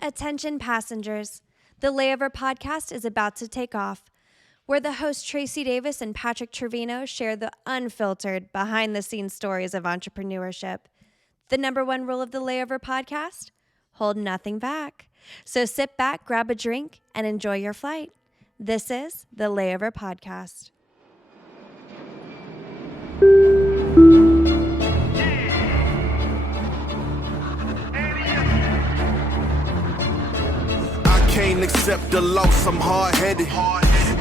Attention passengers, the Layover podcast is about to take off, where the hosts Tracy Davis and Patrick Trevino share the unfiltered, behind-the-scenes stories of entrepreneurship. The number one rule of the Layover podcast? Hold nothing back. So sit back, grab a drink, and enjoy your flight. This is the Layover podcast. Can't accept the loss, I'm hard-headed.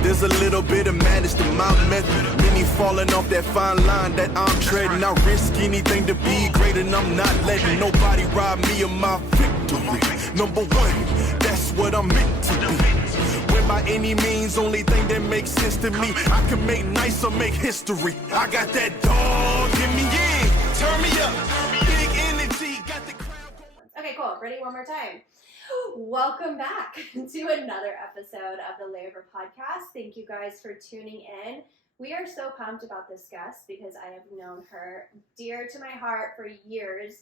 There's a little bit of madness to my method. Many falling off that fine line that I'm treading. I risk anything to be great, and I'm not letting nobody rob me of my victory. Number one, that's what I'm meant to be. When by any means, only thing that makes sense to me, I can make nice or make history. I got that dog in me, yeah. Turn me up, big energy, got the crowd going. Okay, cool. Ready? One more time. Welcome back to another episode of the Layover podcast. Thank you guys for tuning in. We are so pumped about this guest because I have known her dear to my heart for years.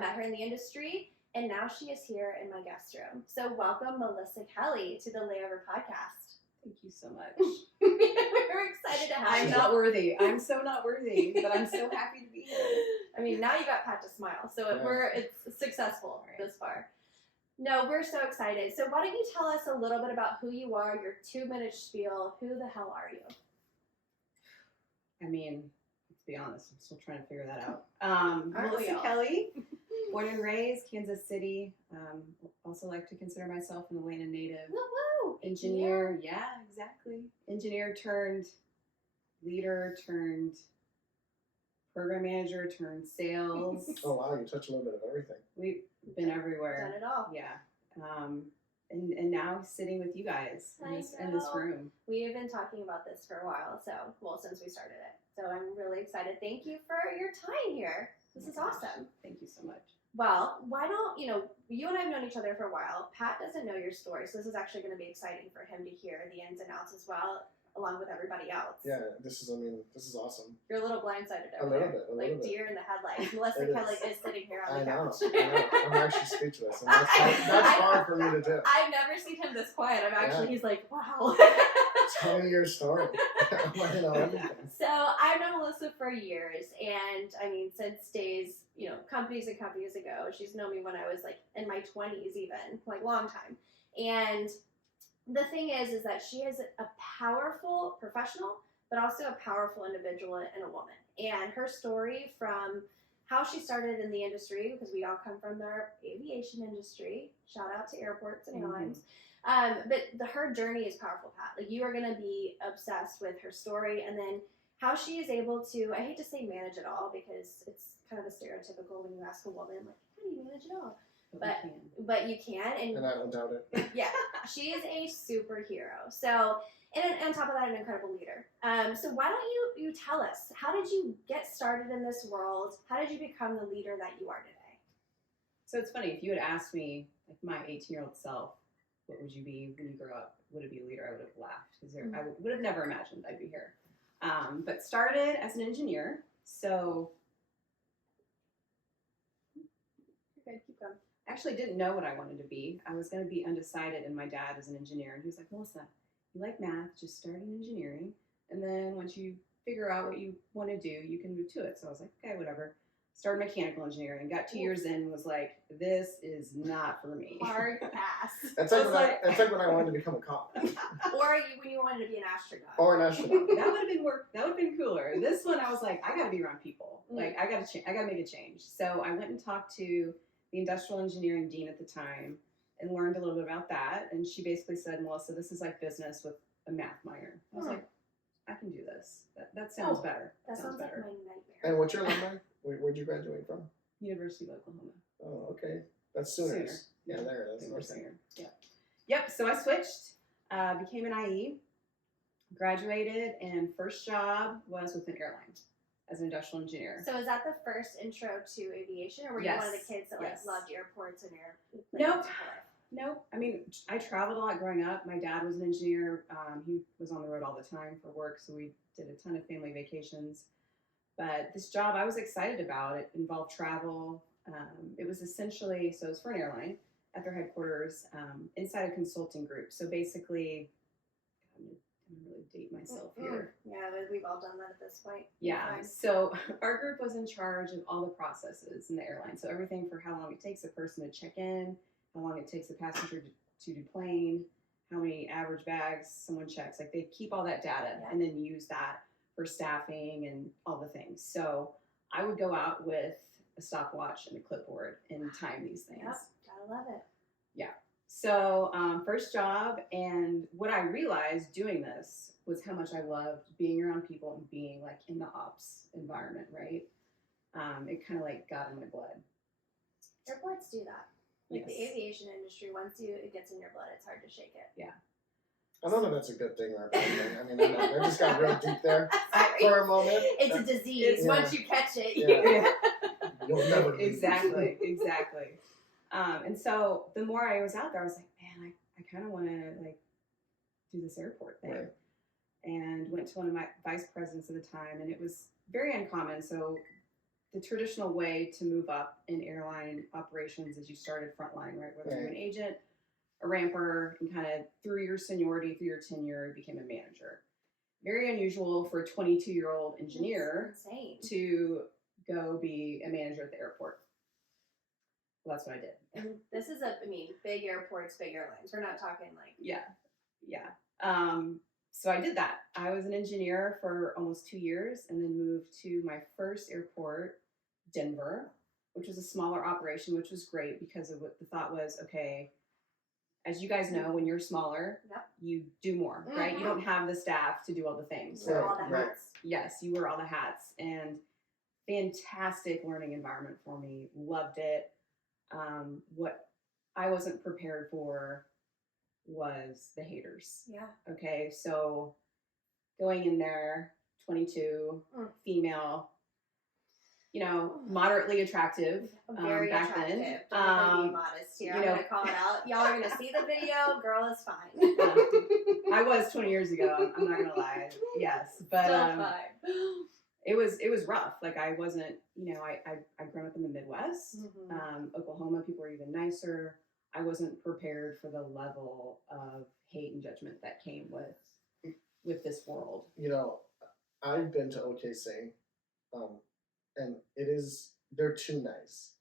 Met her in the industry, and now she is here in my guest room. So welcome, Melissa Kelley, to the Layover podcast. Thank you so much. We're excited to have you. I'm not worthy. I'm so not worthy, but I'm so happy to be here. I mean, now you got Pat to smile, so it's successful this far. No, we're so excited. So why don't you tell us a little bit about who you are, your 2-minute spiel. Who the hell are you? I mean, let's be honest, I'm still trying to figure that out. Melissa Kelley, born and raised, Kansas City. Also like to consider myself an Atlanta native. Woo-woo! Engineer, yeah, exactly. Engineer turned leader, turned program manager, turned sales. Oh wow, you touch a little bit of everything. We've been everywhere. Done it all. Yeah. And now sitting with you guys in this room. We have been talking about this for a while, since we started it. So I'm really excited. Thank you for your time here. This is awesome. Thank you so much. Well, why don't, you and I have known each other for a while. Pat doesn't know your story, so this is actually going to be exciting for him to hear the ins and outs as well, along with everybody else. Yeah, this is awesome. You're a little blindsided A over little there. bit. Like deer in the headlights. Melissa Kelley is sitting here on the couch. I know. I'm actually speechless. And that's hard for me to do. I've never seen him this quiet. He's like, wow. Tell me your story. I want to know everything. So I've known Melissa for years, and I mean, since days, companies and companies ago. She's known me when I was like in my 20s even, like long time. And the thing is that she is a powerful professional, but also a powerful individual and a woman. And her story from how she started in the industry, because we all come from the aviation industry, shout out to airports and airlines. But her journey is powerful, Pat. Like, you are going to be obsessed with her story, and then how she is able to, I hate to say manage it all, because it's kind of a stereotypical when you ask a woman, like, how do you manage it all? But you can. And I don't doubt it. Yeah, she is a superhero. So, and on top of that, an incredible leader. So why don't you tell us, how did you get started in this world? How did you become the leader that you are today? So it's funny, if you had asked me, like my 18-year-old self, what would you be when you grow up? Would it be a leader? I would have laughed, because I would have never imagined I'd be here. But started as an engineer. So Okay, keep going. I actually didn't know what I wanted to be. I was going to be undecided, and my dad is an engineer, and he was like, Melissa, you like math, just start in engineering, and then once you figure out what you want to do, you can move to it. So I was like, okay, whatever. Started mechanical engineering, got 2 years in, was like, this is not for me. Hard pass. That's like when I wanted to become a cop. Or when you wanted to be an astronaut. Or an astronaut. That would have been That would have been cooler. This one, I was like, I got to be around people. Like, I got to make a change. So I went and talked to the industrial engineering dean at the time and learned a little bit about that. And she basically said, Melissa, this is like business with a math minor. I was like, I can do this. That sounds better. That sounds like my nightmare. And what's your alumni? Where'd you graduate from? University of Oklahoma. Oh, okay. That's Sooners. Yeah, there it is. Sooner. Yeah. Yep. So I switched, became an IE, graduated, and first job was with an airline as an industrial engineer. So is that the first intro to aviation, or were you one of the kids that loved airports and Nope. I mean, I traveled a lot growing up. My dad was an engineer. He was on the road all the time for work, so we did a ton of family vacations. But this job I was excited about. It involved travel. It was essentially, so it was for an airline, at their headquarters inside a consulting group. So basically, I'm gonna really date myself here. Yeah, we've all done that at this point. Yeah. So our group was in charge of all the processes in the airline. So everything for how long it takes a person to check in, how long it takes a passenger to deplane, how many average bags someone checks. Like they keep all that data and then use that for staffing and all the things. So I would go out with a stopwatch and a clipboard and time these things. Yep, gotta love it. Yeah. So first job, and what I realized doing this was how much I loved being around people and being like in the ops environment, right? It kind of like got in my blood. Airports do that. Like Yes. the aviation industry, once it gets in your blood, it's hard to shake it. Yeah. I don't know if that's a good thing or a bad thing. I mean, I just got real deep there Sorry. for a moment. It's a disease. Yeah. Once you catch it, Yeah. You'll never leave. Exactly. And so the more I was out there, I was like, man, I kind of want to like do this airport thing. Right. And went to one of my vice presidents at the time, and it was very uncommon. So the traditional way to move up in airline operations is you started frontline, right? Whether you're an agent, a ramper, and kind of through your seniority, through your tenure, you became a manager. Very unusual for a 22-year-old engineer That's insane. to go be a manager at the airport. Well, that's what I did. And this is big airports, big airlines. We're not talking like Yeah. So I did that. I was an engineer for almost 2 years and then moved to my first airport, Denver, which was a smaller operation, which was great because of what the thought was, okay, as you guys know, when you're smaller, you do more, right? You don't have the staff to do all the things. you wear all the Right. hats. Yes, you wear all the hats, and fantastic learning environment for me. Loved it. What I wasn't prepared for was the haters. Yeah. Okay, so going in there, 22, female, moderately attractive Very back attractive. then. Don't be modest here. I'm gonna call it out. Y'all are gonna see the video. Girl is fine. I was 20 years ago. I'm not gonna lie. Yes, but Still fine. it was rough. Like I wasn't, I grown up in the Midwest, Oklahoma. People were even nicer. I wasn't prepared for the level of hate and judgment that came with this world. I've been to OKC, and they're too nice.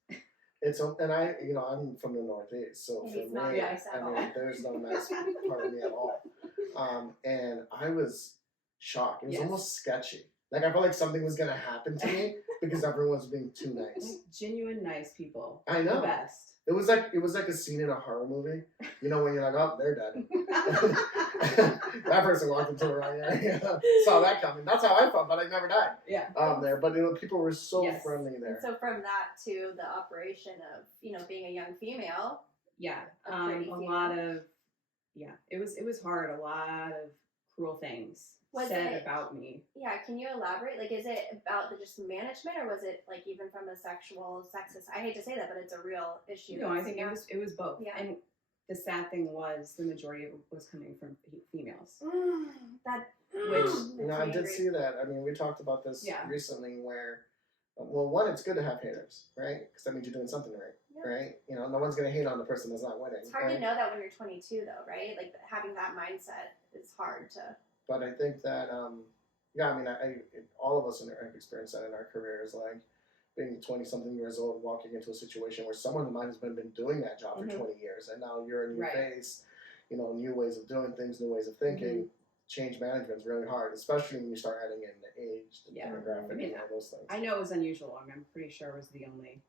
And I'm from the Northeast, so And for he's me, not nice at all. there's no nice part of me at all. And I was shocked. It was almost sketchy. Like I felt like something was gonna happen to me because everyone was being too nice. Like genuine nice people. I know. The best. It was like a scene in a horror movie. When you're like, oh, they're dead. That person walked into the wrong area. Saw that coming. That's how I felt, but I never died. Yeah. There, but people were so friendly there. And so from that to the operation of being a young female. Yeah. A pretty lot of it was hard. A lot of cruel things said about me. Yeah, can you elaborate? Like, is it about the just management, or was it like even from a sexist? I hate to say that, but it's a real issue. No, I think it was both. Yeah. And the sad thing was the majority of it was coming from females. I did see that. I mean, we talked about this recently where, well, one, it's good to have haters, right? Because that means you're doing something right, right? No one's going to hate on the person that's not winning. It's hard to know that when you're 22, though, right? Like, having that mindset is hard to... But I think that, all of us have experienced that in our careers, like being 20-something years old, walking into a situation where someone might have been doing that job for 20 years, and now you're in your phase, new ways of doing things, new ways of thinking. Change management is really hard, especially when you start adding in the age, the demographic, and all those things. I know it was unusual. I'm pretty sure I was the only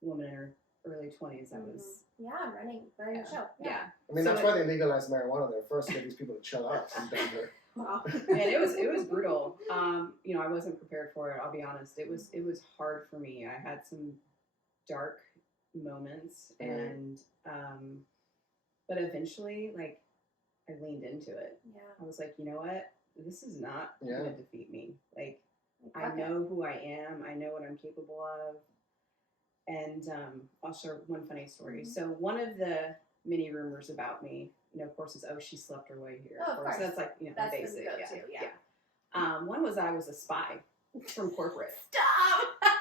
woman in her early 20s that was... running the show. Yeah. I mean, that's why they legalized marijuana there first, to get these people to chill out in Denver. Wow. And it was brutal. I wasn't prepared for it, I'll be honest. It was hard for me. I had some dark moments, and but eventually, like, I leaned into it. Yeah. I was like, you know what? This is not going to defeat me. Like, I Okay. know who I am. I know what I'm capable of. And I'll share one funny story. So one of the many rumors about me, of course, is, oh, she slept her way here. Oh, of course. That's like, That's the basic. go-to, yeah. One was I was a spy from corporate. Stop!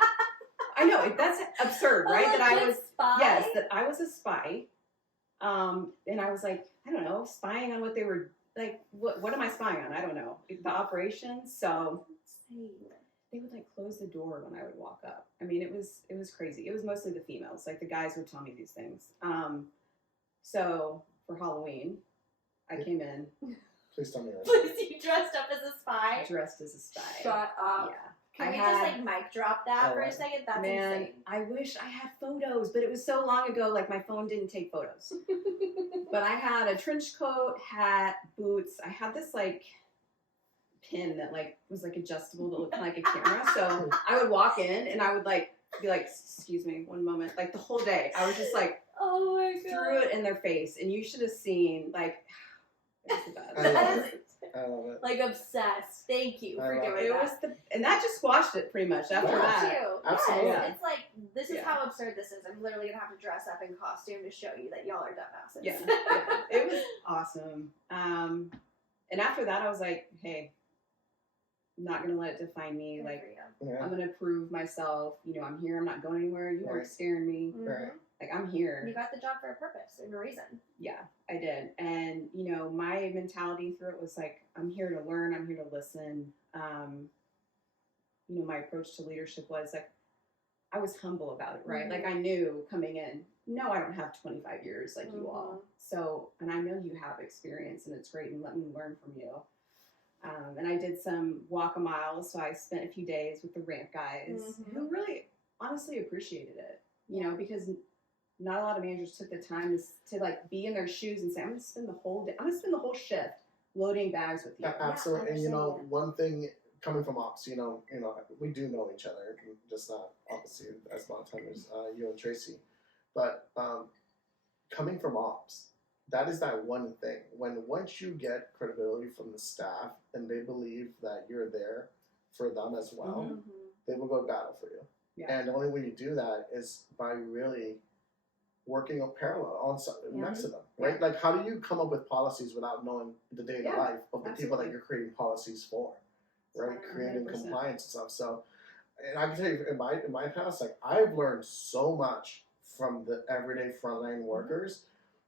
I know, that's absurd, right? That I was, spy? yes, that I was a spy. And I was like, I don't know, spying on what they were, like, what am I spying on? I don't know. The operations. So they would like close the door when I would walk up. I mean, it was crazy. It was mostly the females. Like the guys would tell me these things. So for Halloween, I came in. Please tell me that. Please, you dressed up as a spy? Dressed as a spy. Shut up. Yeah. Can we just like mic drop that for a second? That's insane. I wish I had photos, but it was so long ago, like my phone didn't take photos. But I had a trench coat, hat, boots. I had this like pin that like was like adjustable that looked like a camera. So I would walk in and I would like be like, excuse me, one moment. Like the whole day, I was just like, oh my God, threw it in their face, and you should have seen like. It was the best. I love it. Like obsessed. Thank you for doing it. That. And that just squashed it pretty much after that. Too. Absolutely. Yes. It's like, this is how absurd this is. I'm literally going to have to dress up in costume to show you that y'all are dumbasses. Yeah. It was awesome. And after that, I was like, hey, I'm not going to let it define me. Good like, for I'm going to prove myself. You know, I'm here. I'm not going anywhere. You aren't scaring me. you. Right. Like, I'm here. You got the job for a purpose and a reason. Yeah, I did. And, you know, my mentality through it was like, I'm here to learn. I'm here to listen. You know, my approach to leadership was like, I was humble about it, right? Like I knew coming in, no, I don't have 25 years like you all. So, and I know you have experience and it's great, and let me learn from you. And I did some walk a mile. So I spent a few days with the ramp guys who really honestly appreciated it, you know, because not a lot of managers took the time to like be in their shoes and say, I'm going to spend the whole day, I'm going to spend the whole shift loading bags with you. Absolutely. And you know, one thing coming from ops, you know, we do know each other, just not obviously as long time as you and Tracy, but coming from ops, that is that one thing. Once you get credibility from the staff and they believe that you're there for them as well, they will go to battle for you. Yeah. And the only way you do that is by really working on parallel next to them, right? Like, how do you come up with policies without knowing the day-to-day life of the people that you're creating policies for, right? 100%. Creating compliance and stuff. So, and I can tell you, in my past, like I've learned so much from the everyday frontline workers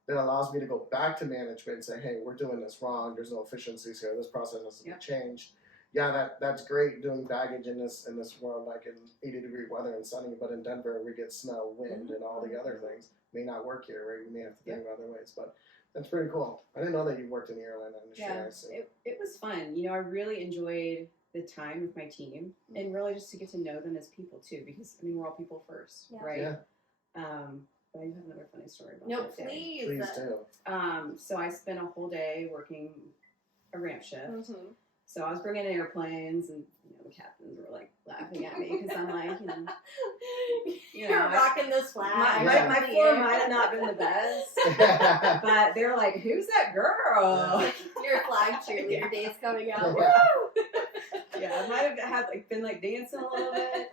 that allows me to go back to management and say, hey, we're doing this wrong. There's no efficiencies here. This process has to be changed. Yeah, that's great doing baggage in this world, like in 80-degree weather and sunny, but in Denver we get snow, wind, and all the other things. May not work here, right? We may have to think of other ways, but that's pretty cool. I didn't know that you worked in the airline industry. Yeah, it was fun. You know, I really enjoyed the time with my team and really just to get to know them as people too, because I mean, we're all people first, right? Yeah. But I have another funny story about that. Please do. So I spent a whole day working a ramp shift. So I was bringing in airplanes, and you know the captains were like laughing at me because I'm like, you're rocking this flag. My floor might have not been the best, but they're like, "Who's that girl?" Your flag cheerleader days coming out. Yeah, I might have been like dancing a little bit.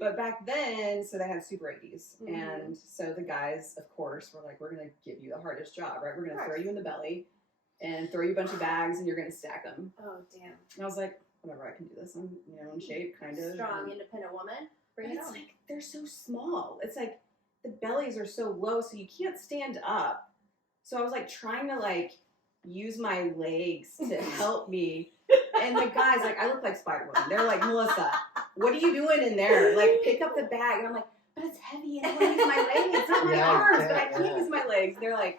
But back then, so they had Super 80s, and so the guys, of course, were like, "We're gonna give you the hardest job, right? We're gonna throw you in the belly." And throw you a bunch of bags, and you're going to stack them. Oh, damn. And I was like, whatever, I can do this. I'm, in shape, kind of. Strong, independent woman. Bring it on. It's like, they're so small. It's like, the bellies are so low, so you can't stand up. So I was like, trying to like, use my legs to help me. And the guys, like, I look like Spider-Woman. They're like, Melissa, what are you doing in there? Like, pick up the bag. And I'm like, but it's heavy, and I want to use my legs. It's not my arms, but I can't use my legs. They're like,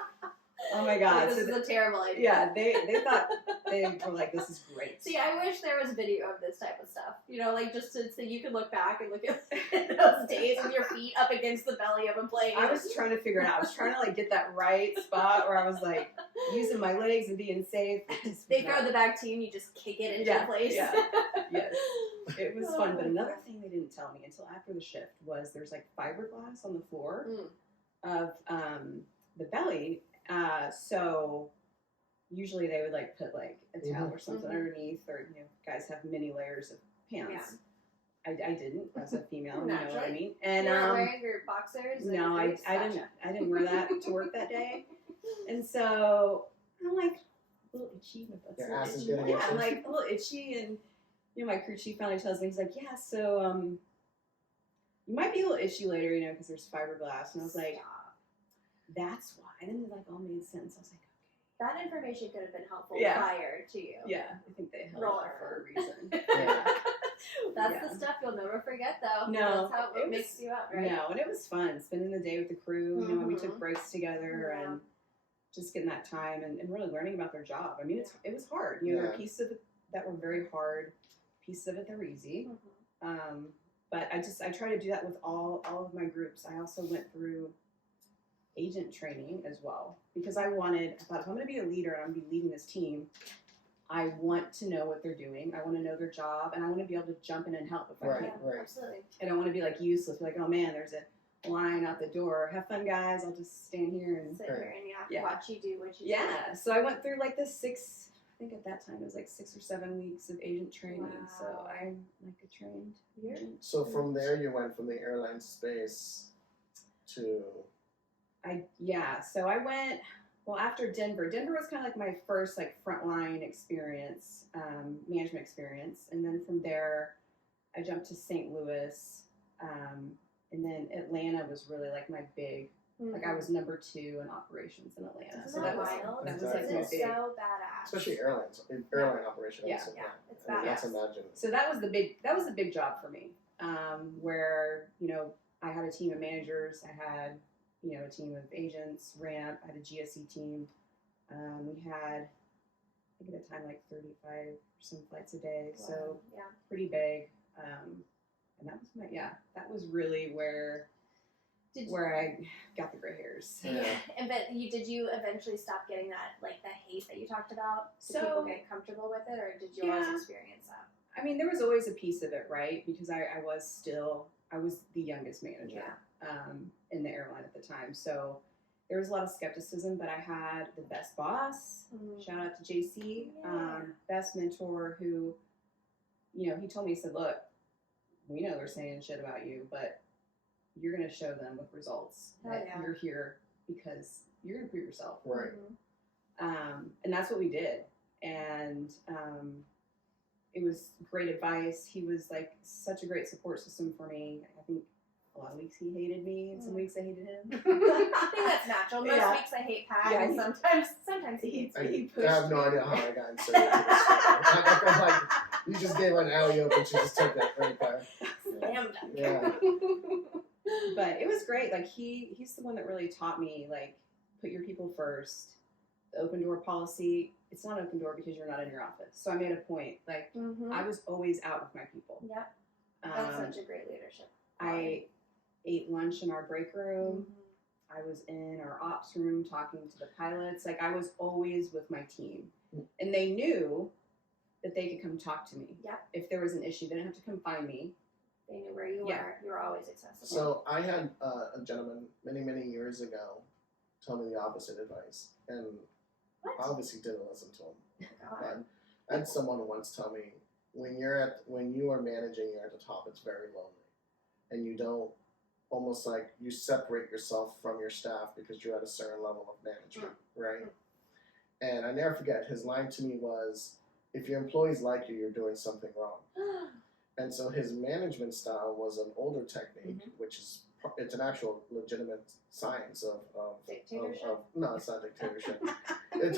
oh my God. This is a terrible idea. Yeah, they thought, they were like, this is great. See, I wish there was video of this type of stuff. You know, like just so you could look back and look at those days with your feet up against the belly of a plane. I was trying to figure it out. I was trying to like get that right spot where I was like using my legs and being safe. They throw the bag to you and you just kick it into place. Yeah. Yes. It was fun. But another thing they didn't tell me until after the shift was there's like fiberglass on the floor of the belly. So usually they would like put like a towel or something underneath, or guys have many layers of pants. I didn't as a female, you know what I mean. And wearing your boxers. No, I didn't wear that to work that day. And so I'm like a little itchy. Your ass is getting itchy. I'm like a little itchy, and my crew chief finally tells me, he's like, yeah, so you might be a little itchy later, you know, because there's fiberglass. And I was like, Stop. that's why. And then it like all made sense. I was like, That information could have been helpful Yeah. prior to you. yeah, I think they held Roller. it for a reason. That's Yeah. the stuff you'll never forget, though. No, That's how it it was- makes you up, right? No, and it was fun spending the day with the crew. You know, when we took Mhm. breaks together Yeah. and just getting that time and really learning about their job. I mean, it was hard. You know, there were Yeah. pieces of it that were very hard, pieces of it that were easy. Mhm. But I try to do that with all of my groups. I also went through agent training as well because I thought if I'm going to be a leader and I'm going to be leading this team, I want to know what they're doing. I want to know their job, and I want to be able to jump in and help if I Right. can. Yeah, absolutely. I don't want to be like useless, like, oh man, there's a line out the door. Have fun, guys. I'll just stand here and Sit here and Yeah. watch you do what you yeah. So I went through like I think at that time it was like 6 or 7 weeks of agent training. So Wow. I'm like a trained agent. So from there, you went from the airline space to So I went after Denver. Denver was kind of like my first like frontline experience, management experience, and then from there, I jumped to St. Louis, and then Atlanta was really like my big. Like I was number 2 in operations in Atlanta. Isn't So that that was wild? that was Exactly. like my It's big. so badass. especially airlines, airline operations. Yeah. Yeah, it's I mean, that's badass. imagine. So that was the big job for me, where you know I had a team of managers, I had a team of agents, ramp, I had a GSE team. We had I think at the time like 35 some flights a day, so Wow. Yeah. pretty big. And that was really where I got the gray hairs. Yeah. But did you eventually stop getting that, like, the hate that you talked about? Did So- people get comfortable with it, or did you always Yeah. experience that? I mean, there was always a piece of it, right? Because I was the youngest manager in the airline at the time. So there was a lot of skepticism, but I had the best boss. Shout out to JC, Yeah. best mentor who, he told me, he said, look, we know they're saying shit about you, but you're going to show them with results Oh, that yeah. you're here because you're going to prove yourself. Right. And that's what we did. And it was great advice. He was like such a great support system for me. I think a lot of weeks he hated me, and some weeks I hated him. I think that's natural. Most Yeah. weeks I hate Pat, Yeah, and he- sometimes he hates I, me. pushed I have no me. idea how I got inserted into this story. I feel like you just gave her an alley-oop and she just took that right there. Slam dunk. Yeah. But it was great. Like he's the one that really taught me, like, put your people first. The open door policy, it's not open door because you're not in your office. So I made a point. Like I was always out with my people. Yep, that's such a great leadership. I ate lunch in our break room. Mhm. I was in our ops room talking to the pilots. Like I was always with my team, and they knew that they could come talk to me. Yep. If there was an issue, they didn't have to come find me. They knew where you Yeah. were. You were always accessible. So I had a gentleman many years ago tell me the opposite advice, and What? I obviously didn't listen to him. God. But I had someone once tell me when you are managing, you're at the top. It's very lonely, and you don't almost like you separate yourself from your staff because you're at a certain level of management, right? And I never forget his line to me was, "If your employees like you, you're doing something wrong." And so his management style was an older technique, which is it's an actual legitimate science of Dictatorship? no, it's not dictatorship. It's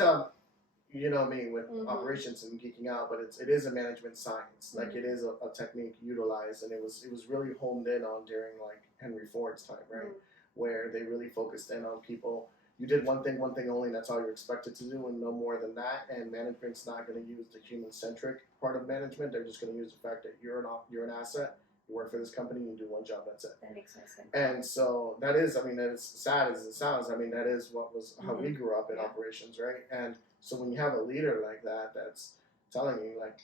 you know me with operations and geeking out, but it is a management science. Like it is a technique utilized, and it was really honed in on during like Henry Ford's time, right? Where they really focused in on people. You did one thing only, and that's all you're expected to do, and no more than that. And management's not going to use the human-centric part of management. They're just going to use the fact that you're an asset. You work for this company, you do one job, that's it. That makes no sense. And so that is, I mean, as sad as it sounds, I mean, that is what was how we grew up in operations, right? And so when you have a leader like that, that's telling you, like,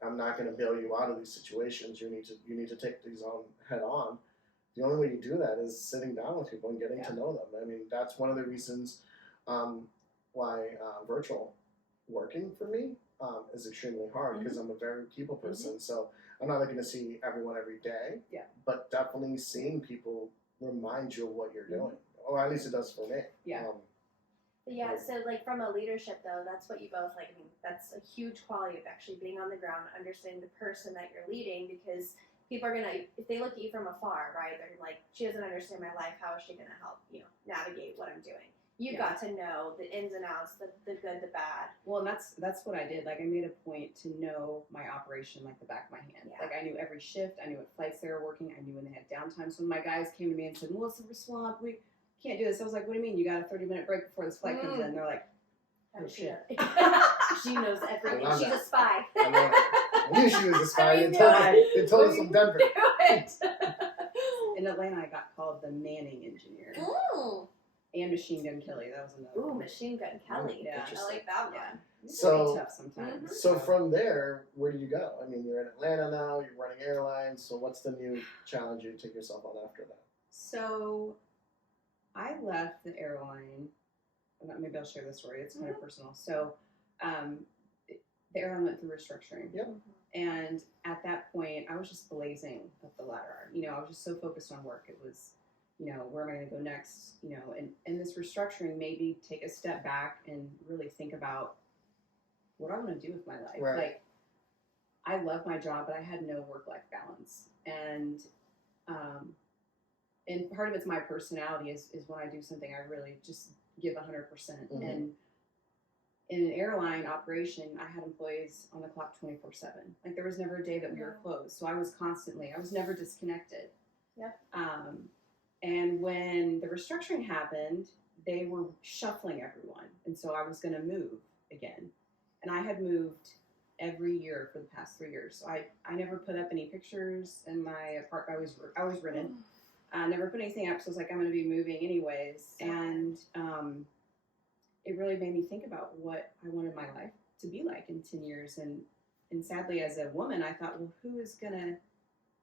I'm not going to bail you out of these situations. You need to take these on head on. The only way you do that is sitting down with people and getting to know them. I mean, that's one of the reasons why virtual working for me is extremely hard because I'm a very people person. So I'm not looking to see everyone every day. Yeah. But definitely seeing people remind you of what you're doing, or at least it does for me. Yeah. But yeah, so like from a leadership though, that's what you both like. I mean, that's a huge quality of actually being on the ground, understanding the person that you're leading, because people are gonna, if they look at you from afar, right? They're like, she doesn't understand my life. How is she gonna help, navigate what I'm doing? You got to know the ins and outs, the good, the bad. Well, and that's what I did. Like, I made a point to know my operation like the back of my hand. Yeah. Like, I knew every shift. I knew what flights they were working. I knew when they had downtime. So when my guys came to me and said, Melissa, we're swamped. We can't do this. I was like, what do you mean? You got a 30-minute break before this flight comes in? They're like, oh, shit. She knows everything. I love She's that. a spy. I know. I knew she was a spy. I They knew told us from Denver. In Atlanta, I got called the Manning engineer. Ooh. And Machine Gun Kelly. That was another Ooh, one. Machine Gun Kelly. Yeah. I like that one. Yeah. It's So- pretty tough sometimes. So from there, where do you go? I mean, you're in Atlanta now. You're running airlines. So what's the new challenge you take yourself on after that? So I left the airline. Maybe I'll share this story. It's kind of personal. So the airline went through restructuring. Yep. And at that point, I was just blazing up the ladder. I was just so focused on work. It was, where am I going to go next? And this restructuring made me take a step back and really think about what I want to do with my life. Right. Like, I love my job, but I had no work-life balance. And part of it's my personality is when I do something, I really just give 100%. Mhm. And in an airline operation, I had employees on the clock 24/7. Like, there was never a day that we were closed. So I was never disconnected. Yep. And when the restructuring happened, they were shuffling everyone. And so I was going to move again. And I had moved every year for the past 3 years. So I never put up any pictures in my apartment. I was rented. I never put anything up. So I was like, I'm going to be moving anyways. And it really made me think about what I wanted my life to be like in 10 years. And sadly, as a woman, I thought, well,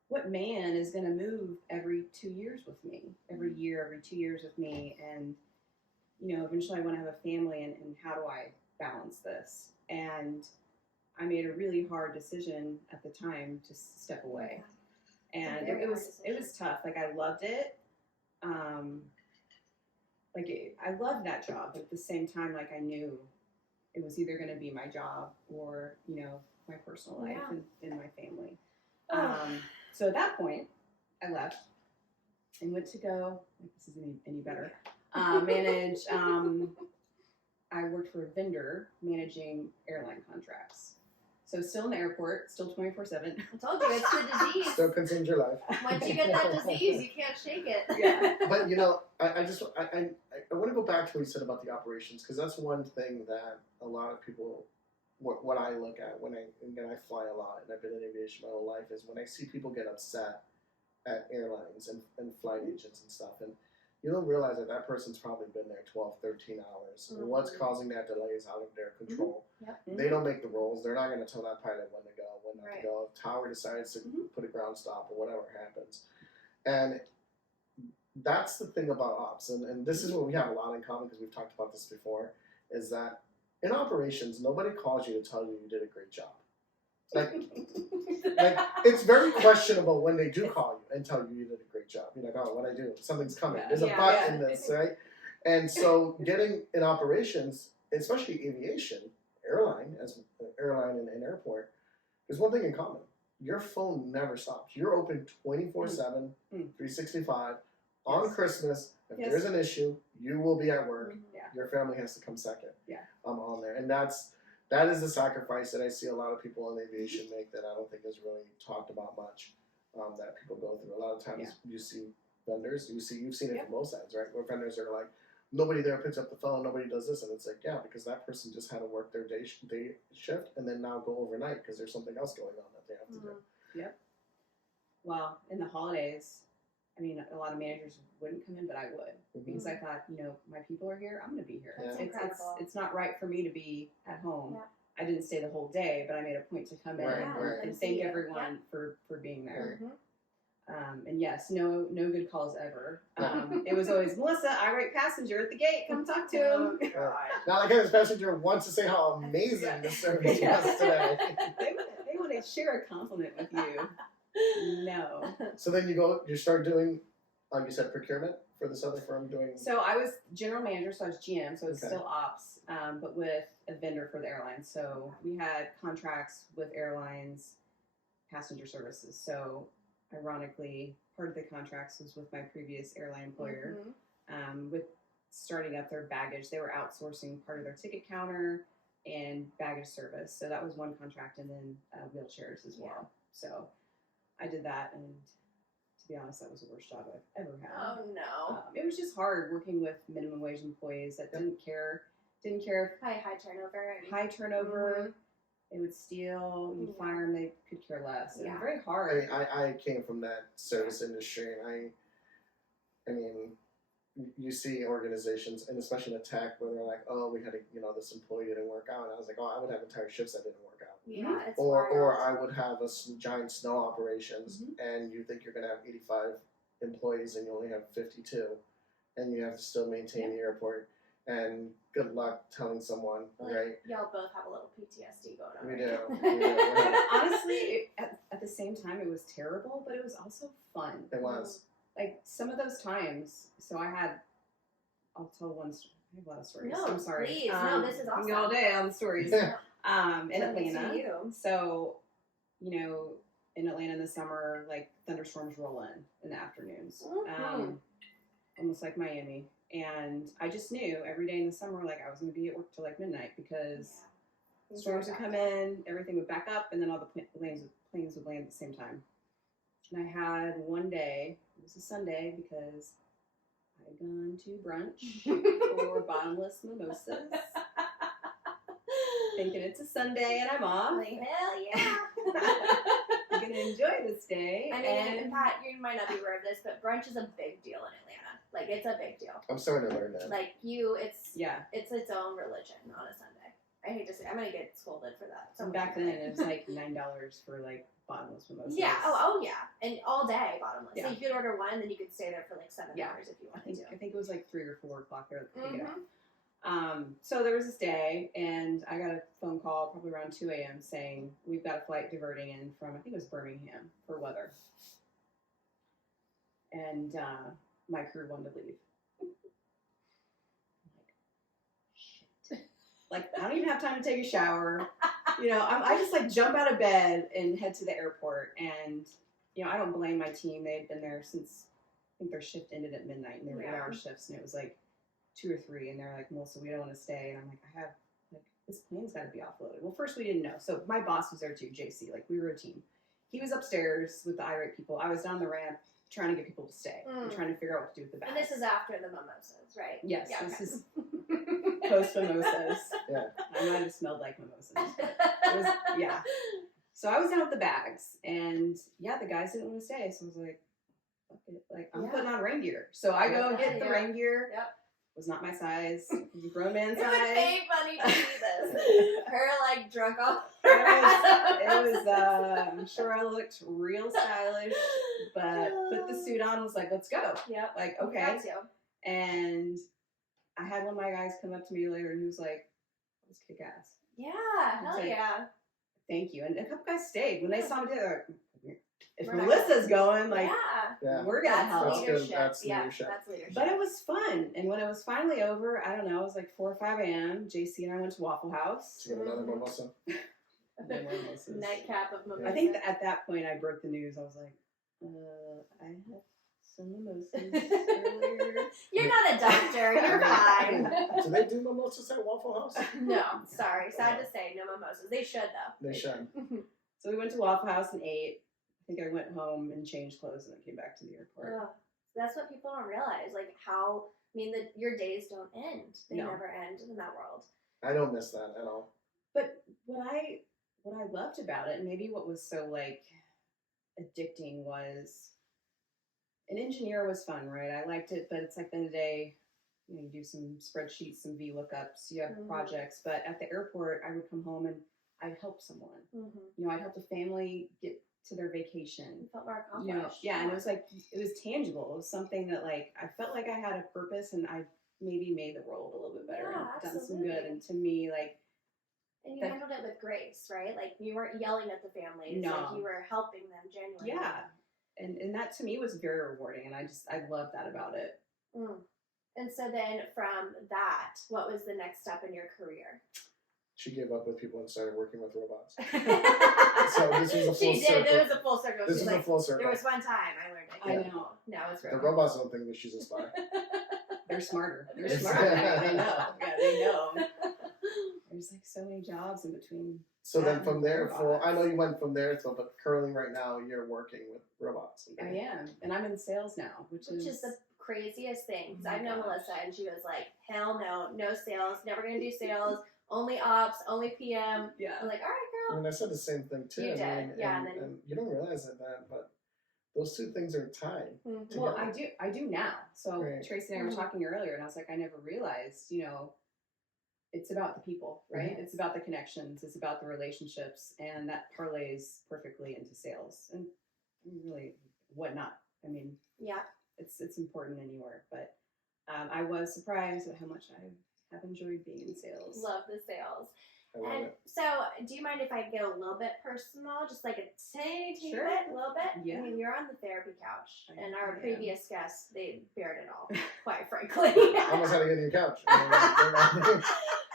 what man is going to move every 2 years with me, every 2 years with me? And, eventually I want to have a family, and how do I balance this? And I made a really hard decision at the time to step away. And it was tough. Like, I loved it. I loved that job, but at the same time, like, I knew it was either going to be my job or, my personal life and my family. So at that point, I left and went to go, if this isn't any better, manage, I worked for a vendor managing airline contracts. So still in the airport, still 24/7. I told you, it's the disease. Still consumes your life. Once you get that disease, you can't shake it. Yeah. But I want to go back to what you said about the operations, because that's one thing that a lot of people, what I look at when I fly a lot, and I've been in aviation my whole life, is when I see people get upset at airlines and flight agents and stuff, and you don't realize that person's probably been there 12, 13 hours. Mm-hmm. What's causing that delay is out of their control. Yep. They don't make the rules. They're not going to tell that pilot when to go, when not Right. to go. If tower decides to put a ground stop or whatever happens. And that's the thing about ops. And this is what we have a lot in common, because we've talked about this before, is that in operations, nobody calls you to tell you did a great job. Like it's very questionable when they do call you and tell you did a great job. You're like, oh, what'd I do? Something's coming. There's a but in this, right? And so getting in operations, especially aviation, airline and airport, there's one thing in common. Your phone never stops. You're open 24/7, 365. On Christmas, if there's an issue, you will be at work. Yeah. Your family has to come second. Yeah. On there. And that is the sacrifice that I see a lot of people in aviation make that I don't think is really talked about much, that people go through. A lot of times you see vendors, you've seen it from both sides, right? Where vendors are like, nobody there picks up the phone, nobody does this, and it's like, yeah, because that person just had to work their day shift and then now go overnight because there's something else going on that they have to do. Yep. Well, in the holidays, I mean, a lot of managers wouldn't come in, but I would, because I thought, my people are here, I'm going to be here. That's It's incredible. it's not right for me to be at home. Yeah. I didn't stay the whole day, but I made a point to come in Right. and See thank you. everyone for being there. Mhm. And yes, no good calls ever. It was always, Melissa, irate passenger at the gate, come talk to him. Now, like, this passenger wants to say how amazing the service was today. They want to share a compliment with you. No. So then you start doing, you said procurement for this other firm doing. So I was general manager, so I was GM, so it's Okay. still ops, but with a vendor for the airlines. So we had contracts with airlines, passenger services. So ironically, part of the contracts was with my previous airline employer. With starting up their baggage, they were outsourcing part of their ticket counter and baggage service. So that was one contract, and then wheelchairs as well. So I did that, and to be honest, that was the worst job I've ever had. Oh no. It was just hard working with minimum wage employees that didn't care if High turnover. high turnover. They would steal. You'd fire them. They could care less. It was very hard. I came from that service industry, and I mean, you see organizations, and especially in tech, where they're like, "Oh, we had this employee didn't work out," and I was like, "Oh, I would have entire shifts that didn't work out." Yeah, it's or I would have giant snow operations, and you think you're going to have 85 employees, and you only have 52, and you have to still maintain the airport. And good luck telling someone, right? Y'all both have a little PTSD going on. We do. Honestly, at the same time, it was terrible, but it was also fun. It was. Like, some of those times, so I'll tell one story. I have a lot of stories. No, I'm sorry. please. No, this is awesome. We can go all day on stories. In Atlanta. So, in Atlanta in the summer, like, thunderstorms roll in the afternoons. Almost like Miami. And I just knew every day in the summer, like, I was going to be at work till like midnight because storms would come in, everything would back up, and then all the planes would land at the same time. And I had one day, it was a Sunday, because I had gone to brunch for bottomless mimosas. Thinking it's a Sunday and I'm off. Like, hell yeah. I'm going to enjoy this day. I mean, and Pat, you might not be aware of this, but brunch is a big deal in Atlanta. Like, it's a big deal. I'm starting to learn that. Like, it's its own religion on a Sunday. I hate to say, I'm going to get scolded for that. So back then, it was like $9 for, like, bottomless mimosas. Yeah. Oh, yeah. And all day bottomless. Yeah. So you could order one, then you could stay there for like 7 hours if you wanted to. I think it was like 3 or 4 o'clock there to pick it up. So there was this day, and I got a phone call probably around 2 a.m. saying, we've got a flight diverting in from, I think it was Birmingham, for weather. And my crew wanted to leave. I'm like, shit. Like, I don't even have time to take a shower. I just like jump out of bed and head to the airport. And, I don't blame my team. They had been there since, I think their shift ended at midnight, and they were 8-hour shifts, and it was like 2 or 3, and they're like, Melissa, we don't want to stay. And I'm like, this plane's got to be offloaded. Well, first we didn't know. So my boss was there too, JC. Like, we were a team. He was upstairs with the irate people. I was down the ramp trying to get people to stay and trying to figure out what to do with the bags. And this is after the mimosas, right? Yes, yeah, this is post mimosas. Yeah. I might have smelled like mimosas. It was, yeah. So I was down with the bags, and the guys didn't want to stay. So I was like, fuck it. Like, I'm putting on rain gear. So I go and get the rain gear. Yep. Was not my size. It was a grown man's size. It would be funny to see this. Her, like, drunk off. It was I'm sure I looked real stylish, but put the suit on, was like, let's go. Yep. Like, okay. And I had one of my guys come up to me later, and he was like, let's kick ass. Yeah, hell like, yeah. Thank you. And a couple guys stayed. When they saw me there, if Melissa's going, like, we're going to help. That's leadership. That's leadership. That's leadership. But it was fun. And when it was finally over, I don't know, it was like 4 or 5 a.m. JC and I went to Waffle House. To get another mimosa. Nightcap of mimosas. I think at that point I broke the news. I was like, I had some mimosas earlier. You're not a doctor. You're fine. Do they do mimosas at Waffle House? No, sorry. Sad to say, no mimosas. They should, though. They should. So we went to Waffle House and ate. I think I went home and changed clothes and then came back to the airport. That's what people don't realize. Like, how, your days don't end. They never end in that world. I don't miss that at all. But what I loved about it, and maybe what was so, like, addicting, was an engineer was fun, right? I liked it, but it's like the end of the day, you do some spreadsheets, some VLOOKUPs, you have projects. But at the airport, I would come home and I'd help someone. I'd help the family get to their vacation. You felt more accomplished. And it was like, it was tangible. It was something that, like, I felt like I had a purpose, and I maybe made the world a little bit better and done some good. And to me, like, and you handled it with grace, right? Like, you weren't yelling at the families. No. Like, you were helping them genuinely. Yeah. And that to me was very rewarding, and I love that about it. And so then from that, what was the next step in your career? She gave up with people and started working with robots. So this was a full she did. circle. It was a full circle. This She's is like, a full circle. there was one time I learned. I know. Now it's The real. robots don't think that she's a spy. They're smarter. They're Yes. smarter. They know. Yeah, they know. There's like so many jobs in between. So then from there, robots. I know you went from there, but currently right now you're working with robots. I am, and I'm in sales now, which is the craziest thing. Because Oh my I've known gosh. Melissa, and she was like, "Hell no sales. Never gonna do sales. Only ops. Only PM." yeah. I'm like, "All right, I girl." mean, I said the same thing too. You I did, mean, yeah, And, and then- and you don't realize that, but those two things are tied. Mhm. Well, I do now. So Right. Tracy and I were Mhm. talking earlier, and I was like, I never realized, it's about the people, right? Yes. It's about the connections. It's about the relationships, and that parlays perfectly into sales and really whatnot. I mean, Yeah. it's important anywhere. But I was surprised at how much I have enjoyed being in sales. Love the sales. I love And it. so, do you mind if I get a little bit personal, just like a teeny Sure. bit, a little bit? Yeah. I mean, you're on the therapy couch, I and our am. previous guests, they bared it all, quite frankly. I almost had to get a new couch.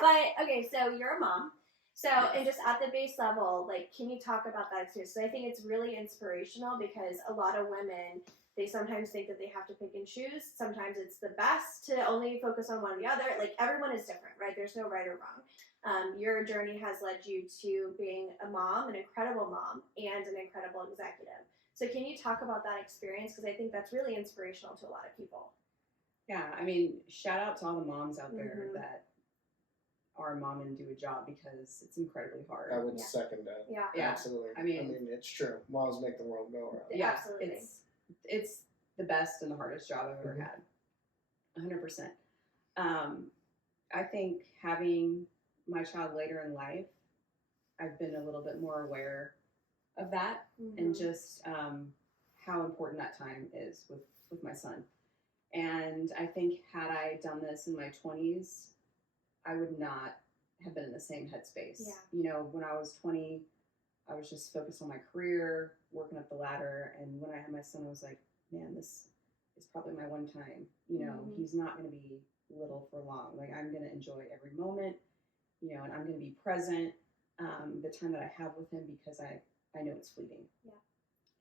But okay, so you're a mom. So, and just at the base level, like, can you talk about that experience? So I think it's really inspirational because a lot of women, they sometimes think that they have to pick and choose. Sometimes it's the best to only focus on one or the other. Like, everyone is different, right? There's no right or wrong. Your journey has led you to being a mom, an incredible mom, and an incredible executive. So can you talk about that experience? Because I think that's really inspirational to a lot of people. Yeah, I mean, shout out to all the moms out there Mhm. that are a mom and do a job because it's incredibly hard. I would Yeah. second that. Yeah. Yeah. Absolutely. I mean- it's true. Moms make the world go around. Yeah. Absolutely. It's the best and the hardest job I've ever Mhm. had. 100%. I think having my child later in life, I've been a little bit more aware of that and Mhm. just how important that time is with my son. And I think had I done this in my 20s, I would not have been in the same headspace. Yeah. When I was 20, I was just focused on my career, working up the ladder. And when I had my son, I was like, man, this is probably my one time. Mhm. He's not going to be little for long. Like, I'm going to enjoy every moment, and I'm going to be present the time that I have with him because I know it's fleeting. Yeah.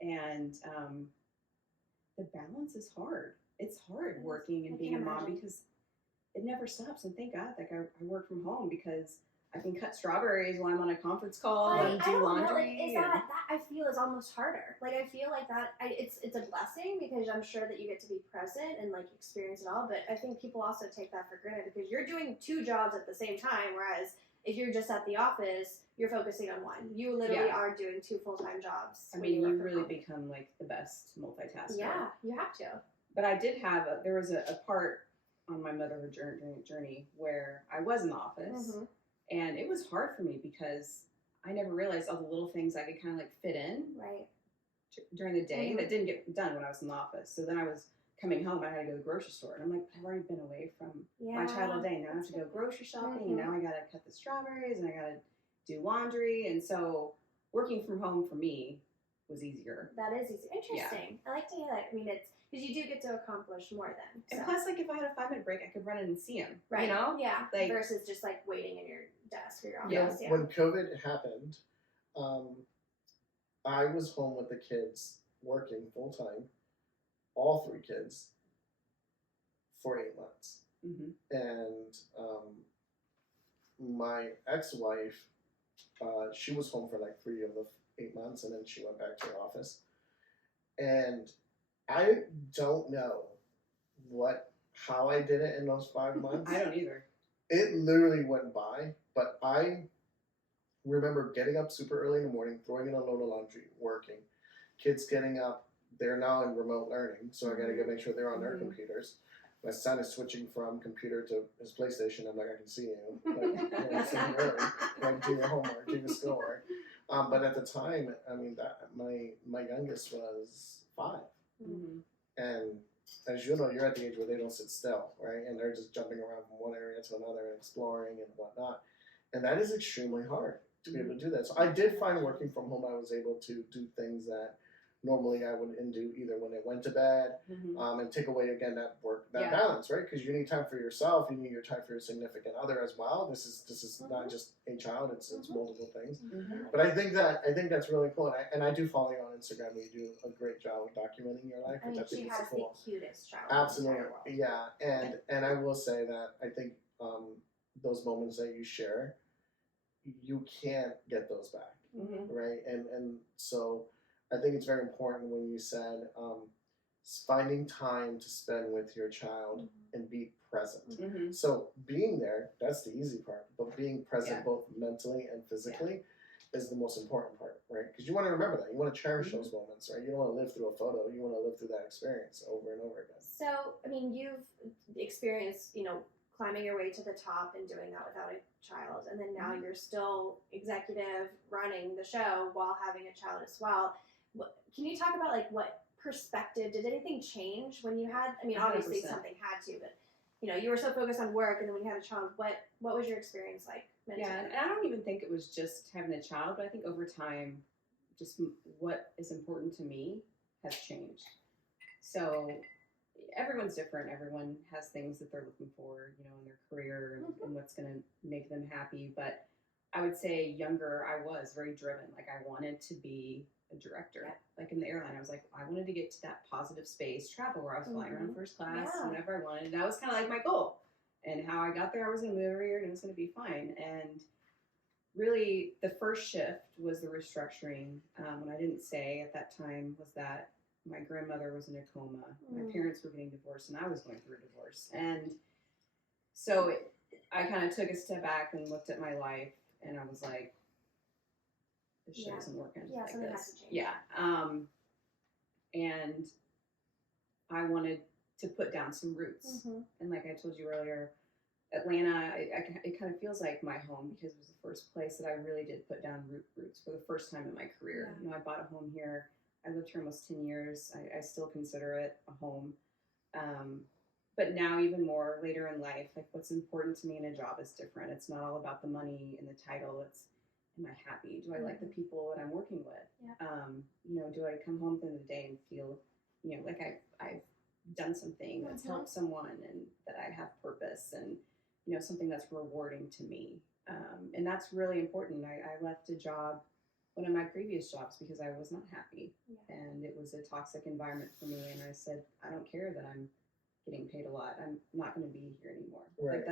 And the balance is hard. It's hard It is. working and I being a can mom imagine. because it never stops. And thank God, like I work from home because I can cut strawberries while I'm on a conference call and I do don't know, laundry. like, is that I feel is almost harder. Like, I feel like that it's a blessing because I'm sure that you get to be present and like experience it all. But I think people also take that for granted because you're doing two jobs at the same time, whereas if you're just at the office, you're focusing on one. You literally Yeah. are doing two full-time jobs. I when mean, you work from really home. become like the best multitasker. Yeah, you have to. But I did have there was a part on my motherhood journey where I was in the office, Mhm. and it was hard for me because I never realized all the little things I could kind of like fit in Right. during the day Mhm. that didn't get done when I was in the office. So then I was coming home, I had to go to the grocery store, and I'm like, I've already been away from Yeah. my child all day. Now I have to go grocery shopping, and now I gotta cut the strawberries, and I gotta do laundry, and so working from home for me was easier. That is easy. Interesting. I like to hear that. I mean, it's because you do get to accomplish more then. And so. plus, like if I had a 5-minute break, I could run in and see him. Right. Yeah. Like- versus just like waiting in your desk or your Yeah. office. Yeah. When COVID happened, I was home with the kids working full time, all three kids, for 8 months. Mhm. And my ex-wife, she was home for like 3 of the 8 months, and then she went back to her office. And I don't know how I did it in those 5 months. I don't either. It literally went by, but I remember getting up super early in the morning, throwing in a load of laundry, working. Kids getting up, they're now in remote learning, so I gotta go make sure they're on their Mhm. computers. My son is switching from computer to his PlayStation. I'm like, I can see you. Like, it's early. Like, do your homework, do your schoolwork. But at the time, I mean, that my youngest was 5. Mhm. And as you know, you're at the age where they don't sit still, right? And they're just jumping around from one area to another and exploring and whatnot. And that is extremely hard to be able to do that. So I did find working from home, I was able to do things that normally I wouldn't do either when they went to bed, and take away again that balance, right? Because you need time for yourself, you need your time for your significant other as well. This is not just a child; it's multiple things. But I think that's really cool, and I do follow you on Instagram. You do a great job of documenting your life, I which mean, I think she is has cool. the cutest child. Absolutely, in the entire world. yeah, and I will say that I think those moments that you share, you can't get those back, right? And so I think it's very important when you said finding time to spend with your child and be present. So being there, that's the easy part, but being present both mentally and physically is the most important part, right? Because you want to remember that. You want to cherish those moments, right? You don't want to live through a photo. You want to live through that experience over and over again. So, I mean, you've experienced, climbing your way to the top and doing that without a child, and then now you're still executive running the show while having a child as well. Can you talk about what perspective, did anything change when you had, I mean, obviously 100%. something had to, but you were so focused on work, and then when you had a child, what was your experience like mentally? Yeah, and I don't even think it was just having a child, but I think over time, just what is important to me has changed. So everyone's different. Everyone has things that they're looking for, in their career and what's going to make them happy. But I would say younger, I was very driven. I wanted to be a director. Like in the airline, I was like, I wanted to get to that positive space travel where I was flying around first class whenever I wanted. And that was kind of like my goal. And how I got there, I was going to move every year and it was going to be fine. And really, the first shift was the restructuring. What I didn't say at that time was that my grandmother was in a coma. My parents were getting divorced, and I was going through a divorce. And so I kind of took a step back and looked at my life, and I was like, this shit isn't working like something this. has to change. Yeah. And I wanted to put down some roots. And like I told you earlier, Atlanta, it kind of feels like my home because it was the first place that I really did put down roots for the first time in my career. I bought a home here. I lived here almost 10 years. I still consider it a home. But now even more later in life, what's important to me in a job is different. It's not all about the money and the title. It's, am I happy? Do I like the people that I'm working with? Do I come home at the end of the day and feel, like I've done something that's helped someone and that I have purpose and, something that's rewarding to me. And that's really important. I left a job, one of my previous jobs, because I was not happy and it was a toxic environment for me. And I said, I don't care that I'm getting paid a lot. I'm not going to be here anymore. Right.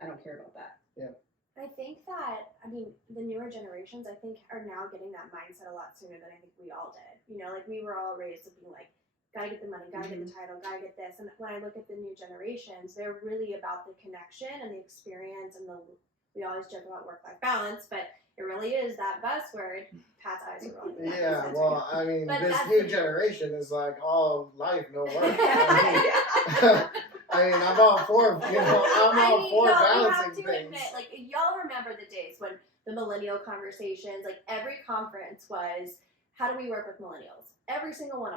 I don't care about that. Yeah. I think that, the newer generations, are now getting that mindset a lot sooner than I think we all did. We were all raised to be like, gotta get the money, gotta get the title, gotta get this. And when I look at the new generations, they're really about the connection and the experience and we always joke about work-life balance, but it really is that buzzword. Pat's eyes are rolling. Yeah, well, this new generation is like all life, no work. I'm all for, balancing you have to things. admit, y'all remember the days when the millennial conversations, every conference was, how do we work with millennials? Every single one of them.